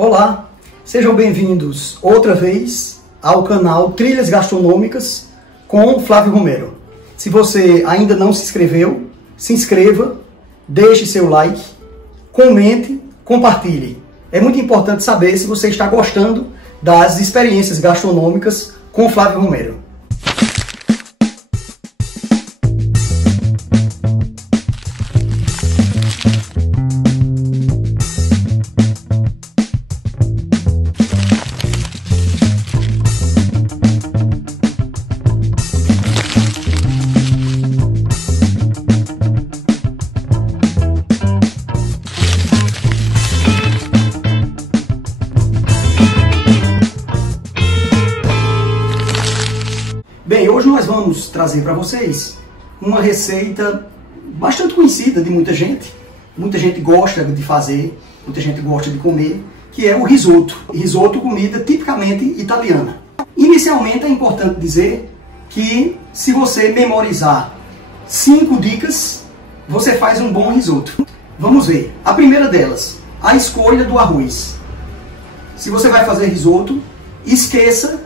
Olá, sejam bem-vindos outra vez ao canal Trilhas Gastronômicas com Flávio Romero. Se você ainda não se inscreveu, se inscreva, deixe seu like, comente, compartilhe. É muito importante saber se você está gostando das experiências gastronômicas com Flávio Romero. Bem, hoje nós vamos trazer para vocês uma receita bastante conhecida de muita gente. Muita gente gosta de fazer, muita gente gosta de comer, que é o risoto. Risoto, comida tipicamente italiana. Inicialmente é importante dizer que se você memorizar 5 dicas, você faz um bom risoto. Vamos ver. A primeira delas, a escolha do arroz. Se você vai fazer risoto, esqueça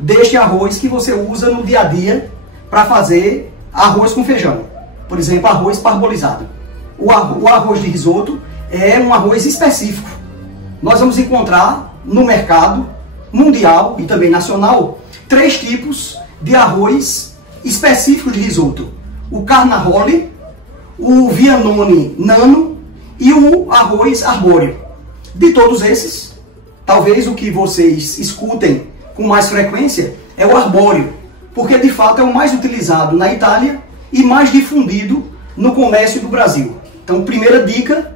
deste arroz que você usa no dia a dia para fazer arroz com feijão. Por exemplo, arroz parbolizado. O arroz de risoto é um arroz específico. Nós vamos encontrar no mercado mundial e também nacional 3 tipos de arroz específicos de risoto. O Carnaroli, o Vianone Nano e o arroz arbóreo. De todos esses, talvez o que vocês escutem com mais frequência é o arbóreo, porque de fato é o mais utilizado na Itália e mais difundido no comércio do Brasil. Então, primeira dica,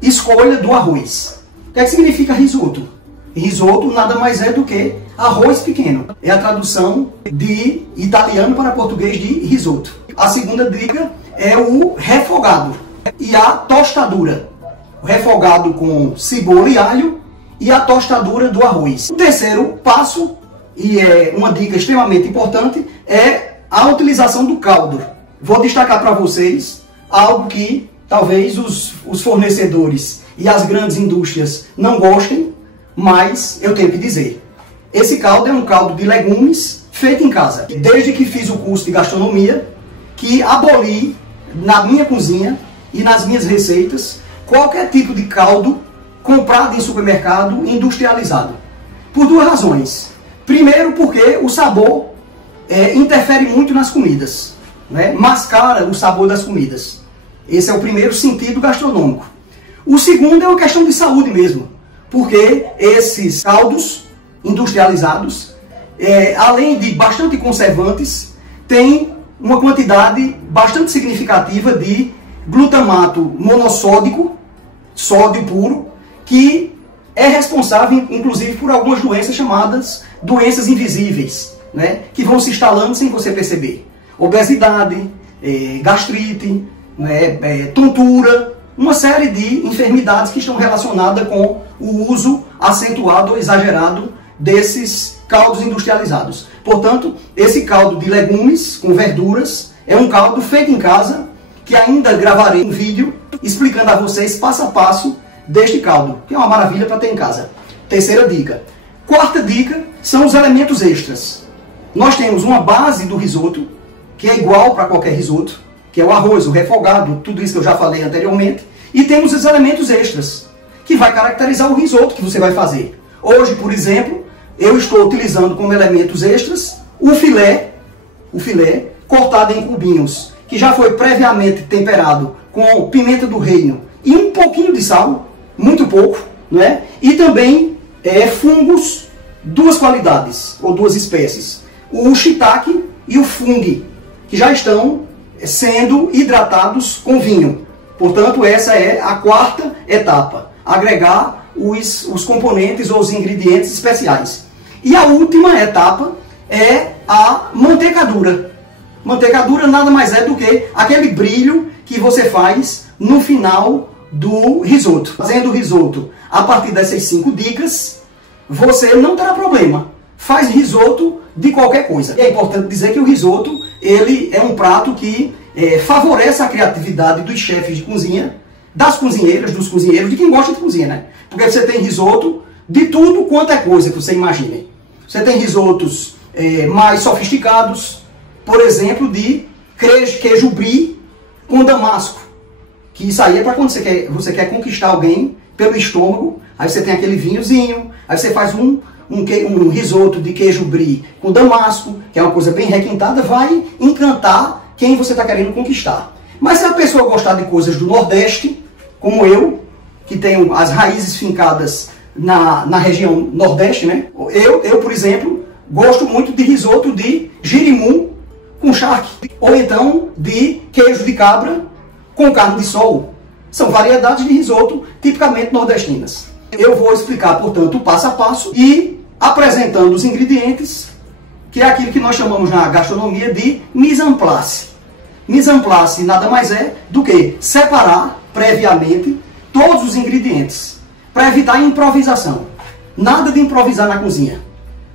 escolha do arroz. O que é que significa risoto? Risoto nada mais é do que arroz pequeno. É a tradução de italiano para português de risoto. A segunda dica é o refogado e a tostadura. O refogado com cebola e alho e a tostadura do arroz. O terceiro passo, e é uma dica extremamente importante, é a utilização do caldo. Vou destacar para vocês algo que talvez os fornecedores e as grandes indústrias não gostem, mas eu tenho que dizer. Esse caldo é um caldo de legumes feito em casa. Desde que fiz o curso de gastronomia, que aboli na minha cozinha e nas minhas receitas qualquer tipo de caldo comprado em supermercado industrializado. Por 2 razões. Primeiro, porque o sabor interfere muito nas comidas, né? Mascara o sabor das comidas. Esse é o primeiro sentido gastronômico. O segundo é uma questão de saúde mesmo, porque esses caldos industrializados, além de bastante conservantes, têm uma quantidade bastante significativa de glutamato monossódico, sódio puro, que é responsável, inclusive, por algumas doenças chamadas doenças invisíveis, né? Que vão se instalando sem você perceber. Obesidade, gastrite, né? Tontura, uma série de enfermidades que estão relacionadas com o uso acentuado ou exagerado desses caldos industrializados. Portanto, esse caldo de legumes com verduras é um caldo feito em casa, que ainda gravarei um vídeo explicando a vocês passo a passo deste caldo, que é uma maravilha para ter em casa. Terceira dica. Quarta dica são os elementos extras. Nós temos uma base do risoto, que é igual para qualquer risoto, que é o arroz, o refogado, tudo isso que eu já falei anteriormente, e temos os elementos extras, que vai caracterizar o risoto que você vai fazer. Hoje, por exemplo, eu estou utilizando como elementos extras o filé cortado em cubinhos, que já foi previamente temperado com pimenta do reino e um pouquinho de sal, muito pouco, né? E também fungos, 2 qualidades, ou 2 espécies. O shiitake e o fungo, que já estão sendo hidratados com vinho. Portanto, essa é a 4ª etapa, agregar os componentes ou os ingredientes especiais. E a última etapa é a mantecadura. Mantecadura nada mais é do que aquele brilho que você faz no final do risoto. Fazendo o risoto a partir dessas 5 dicas, você não terá problema. Faz risoto de qualquer coisa. É importante dizer que o risoto ele é um prato que favorece a criatividade dos chefes de cozinha das cozinheiras, dos cozinheiros, de quem gosta de cozinha, né? Porque você tem risoto de tudo quanto é coisa que você imagine. Você tem risotos mais sofisticados, por exemplo, de queijo brie com damasco. Que isso aí é para quando você quer conquistar alguém pelo estômago. Aí você tem aquele vinhozinho, aí você faz um risoto de queijo brie com damasco, que é uma coisa bem requintada, vai encantar quem você está querendo conquistar. Mas se a pessoa gostar de coisas do Nordeste, como eu, que tenho as raízes fincadas na região Nordeste, né? Eu, por exemplo, gosto muito de risoto de girimum com charque, ou então de queijo de cabra com carne de sol. São variedades de risoto tipicamente nordestinas. Eu vou explicar, portanto, o passo a passo e apresentando os ingredientes, que é aquilo que nós chamamos na gastronomia de mise en place. Mise en place nada mais é do que separar previamente todos os ingredientes, para evitar a improvisação. Nada de improvisar na cozinha.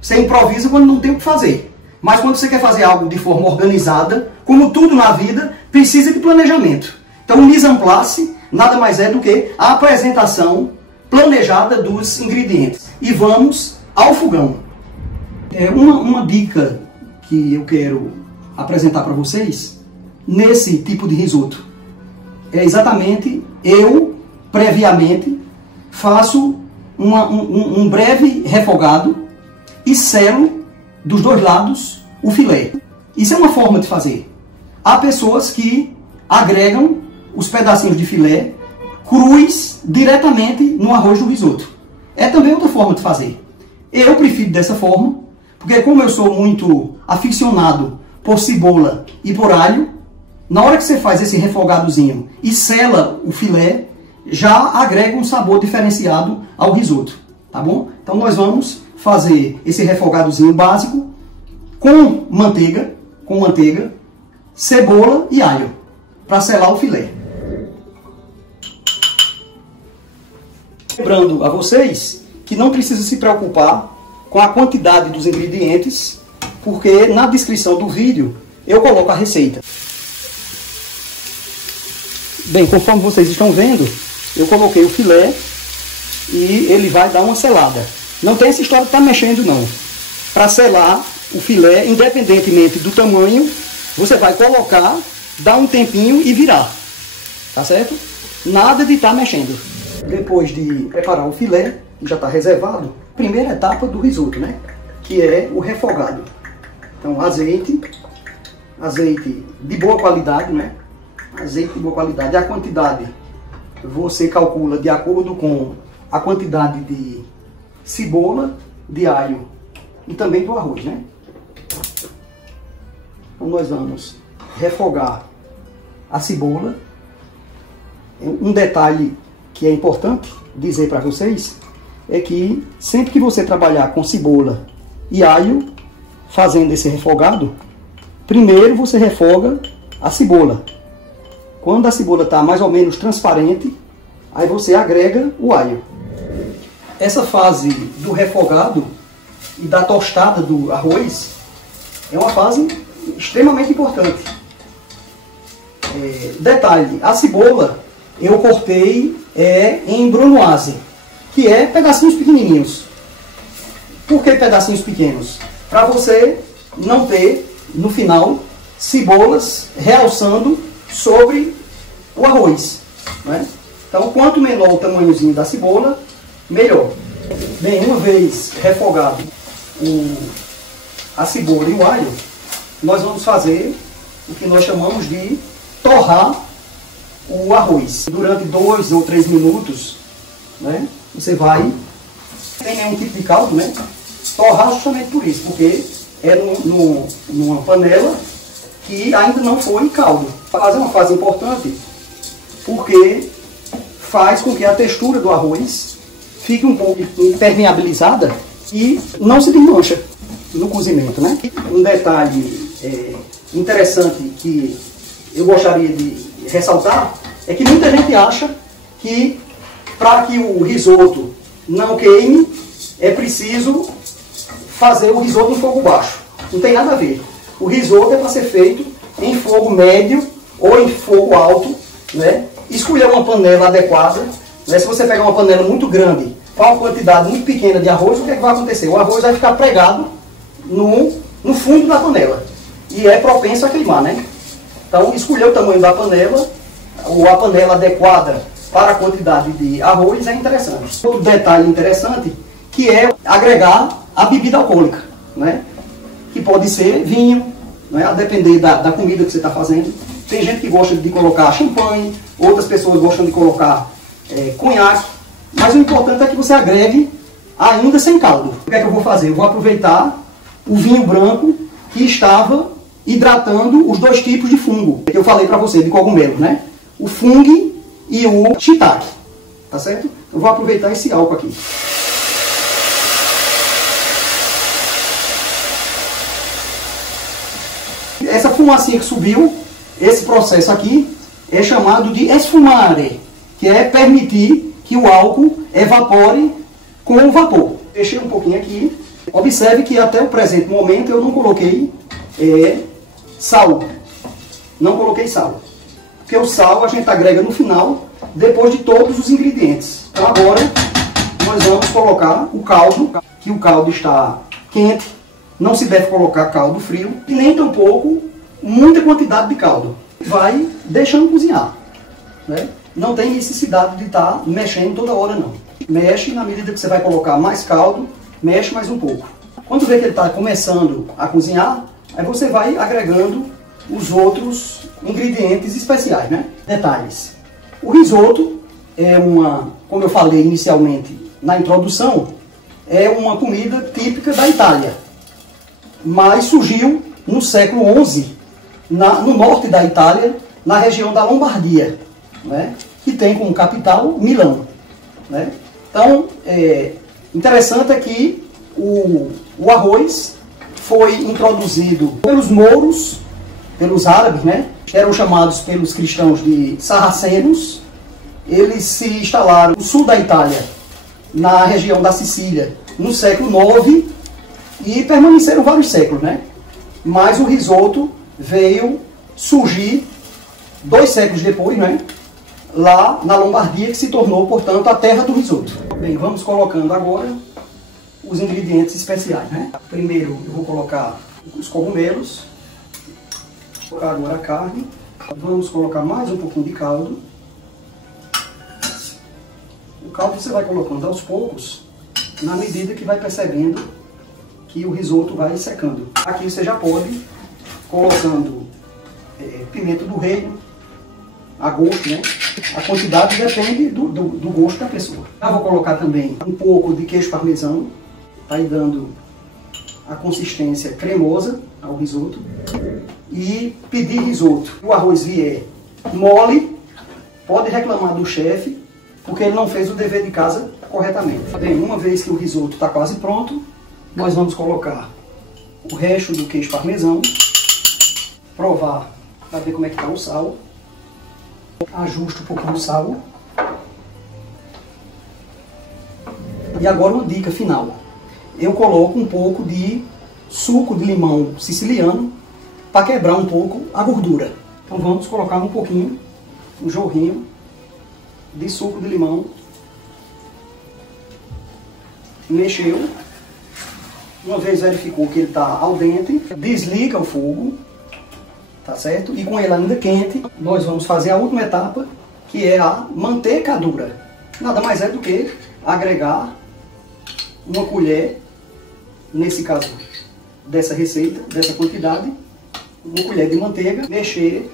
Você improvisa quando não tem o que fazer. Mas quando você quer fazer algo de forma organizada, como tudo na vida, precisa de planejamento. Então, mise en place nada mais é do que a apresentação planejada dos ingredientes. E vamos ao fogão. Uma dica que eu quero apresentar para vocês nesse tipo de risoto é exatamente eu, previamente, faço um breve refogado e selo dos dois lados o filé. Isso é uma forma de fazer. Há pessoas que agregam os pedacinhos de filé crus diretamente no arroz do risoto. É também outra forma de fazer. Eu prefiro dessa forma, porque como eu sou muito aficionado por cebola e por alho, na hora que você faz esse refogadozinho e sela o filé, já agrega um sabor diferenciado ao risoto, tá bom? Então nós vamos fazer esse refogadozinho básico com manteiga, cebola e alho, para selar o filé. Lembrando a vocês que não precisa se preocupar com a quantidade dos ingredientes, porque na descrição do vídeo eu coloco a receita. Bem, conforme vocês estão vendo, eu coloquei o filé e ele vai dar uma selada. Não tem essa história de estar mexendo não. Para selar o filé, independentemente do tamanho, você vai colocar, dar um tempinho e virar. Tá certo? Nada de estar mexendo. Depois de preparar o filé, que já está reservado, primeira etapa do risoto, né? Que é o refogado. Então, azeite de boa qualidade, né? Azeite de boa qualidade. A quantidade você calcula de acordo com a quantidade de cebola, de alho e também do arroz, né? Então, nós vamos refogar a cebola. Um detalhe que é importante dizer para vocês é que sempre que você trabalhar com cebola e alho, fazendo esse refogado, primeiro você refoga a cebola. Quando a cebola está mais ou menos transparente, aí você agrega o alho. Essa fase do refogado e da tostada do arroz é uma fase extremamente importante. Detalhe, a cebola eu cortei em brunoise, que é pedacinhos pequenininhos. Por que pedacinhos pequenos? Para você não ter, no final, cebolas realçando sobre o arroz, né? Então, quanto menor o tamanhozinho da cebola, melhor. Bem, uma vez refogado a cebola e o alho, nós vamos fazer o que nós chamamos de torrar o arroz. Durante 2 ou 3 minutos, né, você vai, não tem nenhum tipo de caldo, né? Torrar justamente por isso, porque é numa panela que ainda não foi caldo. Fazer uma fase importante, porque faz com que a textura do arroz fique um pouco impermeabilizada e não se desmancha no cozimento, né? Um detalhe interessante que eu gostaria de ressaltar é que muita gente acha que para que o risoto não queime é preciso fazer o risoto em fogo baixo. Não tem nada a ver. O risoto é para ser feito em fogo médio ou em fogo alto, né? escolher uma panela adequada, né? Se você pegar uma panela muito grande, com uma quantidade muito pequena de arroz, o que é que vai acontecer? O arroz vai ficar pregado no fundo da panela. E é propenso a queimar, né? Então, escolher o tamanho da panela, ou a panela adequada para a quantidade de arroz é interessante. Outro detalhe interessante, que é agregar a bebida alcoólica, né? Que pode ser vinho, né? A depender da comida que você está fazendo. Tem gente que gosta de colocar champanhe, outras pessoas gostam de colocar conhaque, mas o importante é que você agregue ainda sem caldo. O que é que eu vou fazer? Eu vou aproveitar o vinho branco que estava hidratando os dois tipos de fungo que eu falei para você, de cogumelo, né? O fungo e o shiitake, tá certo? Eu vou aproveitar esse álcool aqui. Essa fumacinha que subiu, esse processo aqui é chamado de esfumare, que é permitir que o álcool evapore com o vapor. Deixei um pouquinho aqui. Observe que até o presente momento eu não coloquei sal. Não coloquei sal. Porque o sal a gente agrega no final, depois de todos os ingredientes. Então agora nós vamos colocar o caldo, que o caldo está quente. Não se deve colocar caldo frio e nem tampouco muita quantidade de caldo. Vai deixando cozinhar, né? Não tem necessidade de estar mexendo toda hora não. Mexe na medida que você vai colocar mais caldo, mexe mais um pouco. Quando vê que ele está começando a cozinhar, aí você vai agregando os outros ingredientes especiais, né? Detalhes. O risoto é como eu falei inicialmente na introdução, é uma comida típica da Itália. Mas surgiu no século XI, no norte da Itália, na região da Lombardia, né? Que tem como capital Milão, né? Então, interessante é que o arroz foi introduzido pelos mouros, pelos árabes, né? Que eram chamados pelos cristãos de sarracenos. Eles se instalaram no sul da Itália, na região da Sicília, no século IX, e permaneceram vários séculos, né? Mas o risoto veio surgir 2 séculos depois, né? Lá na Lombardia, que se tornou, portanto, a terra do risoto. Bem, vamos colocando agora os ingredientes especiais, né? Primeiro eu vou colocar os cogumelos, vou colocar agora a carne, vamos colocar mais um pouquinho de caldo. O caldo você vai colocando aos poucos, na medida que vai percebendo que o risoto vai secando. Aqui você já pode colocando pimenta do reino, a gosto, né? A quantidade depende do gosto da pessoa. Eu vou colocar também um pouco de queijo parmesão, tá aí dando a consistência cremosa ao risoto. E pedir risoto. Se o arroz vier mole, pode reclamar do chefe, porque ele não fez o dever de casa corretamente. Bem, uma vez que o risoto está quase pronto, nós vamos colocar o resto do queijo parmesão, provar para ver como é que está o sal. Ajusto um pouquinho o sal. E agora uma dica final. Eu coloco um pouco de suco de limão siciliano para quebrar um pouco a gordura. Então vamos colocar um pouquinho, um jorrinho de suco de limão. Mexeu. Uma vez verificou que ele está al dente, desliga o fogo. Tá certo? E com ele ainda quente, nós vamos fazer a última etapa, que é a mantecadura. Nada mais é do que agregar uma colher, nesse caso dessa receita, dessa quantidade, uma colher de manteiga, mexer,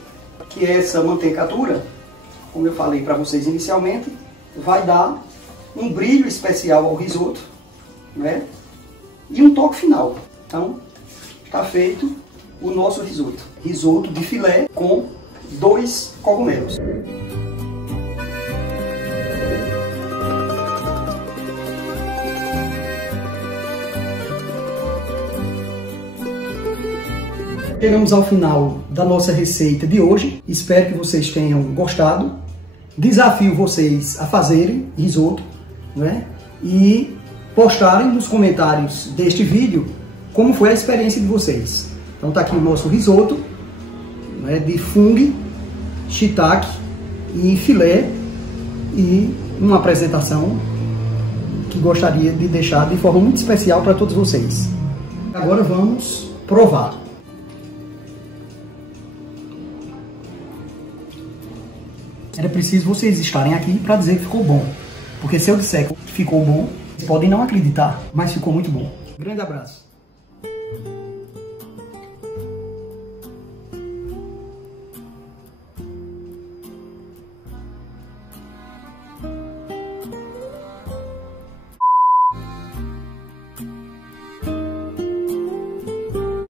que essa mantecadura, como eu falei para vocês inicialmente, vai dar um brilho especial ao risoto, né? E um toque final. Então, está feito o nosso risoto. Risoto de filé com 2 cogumelos. Chegamos ao final da nossa receita de hoje. Espero que vocês tenham gostado. Desafio vocês a fazerem risoto, né? E postarem nos comentários deste vídeo como foi a experiência de vocês. Então tá aqui o nosso risoto, né, de fungo, shiitake em filé e uma apresentação que gostaria de deixar de forma muito especial para todos vocês. Agora vamos provar. Era preciso vocês estarem aqui para dizer que ficou bom. Porque se eu disser que ficou bom, vocês podem não acreditar, mas ficou muito bom. Grande abraço.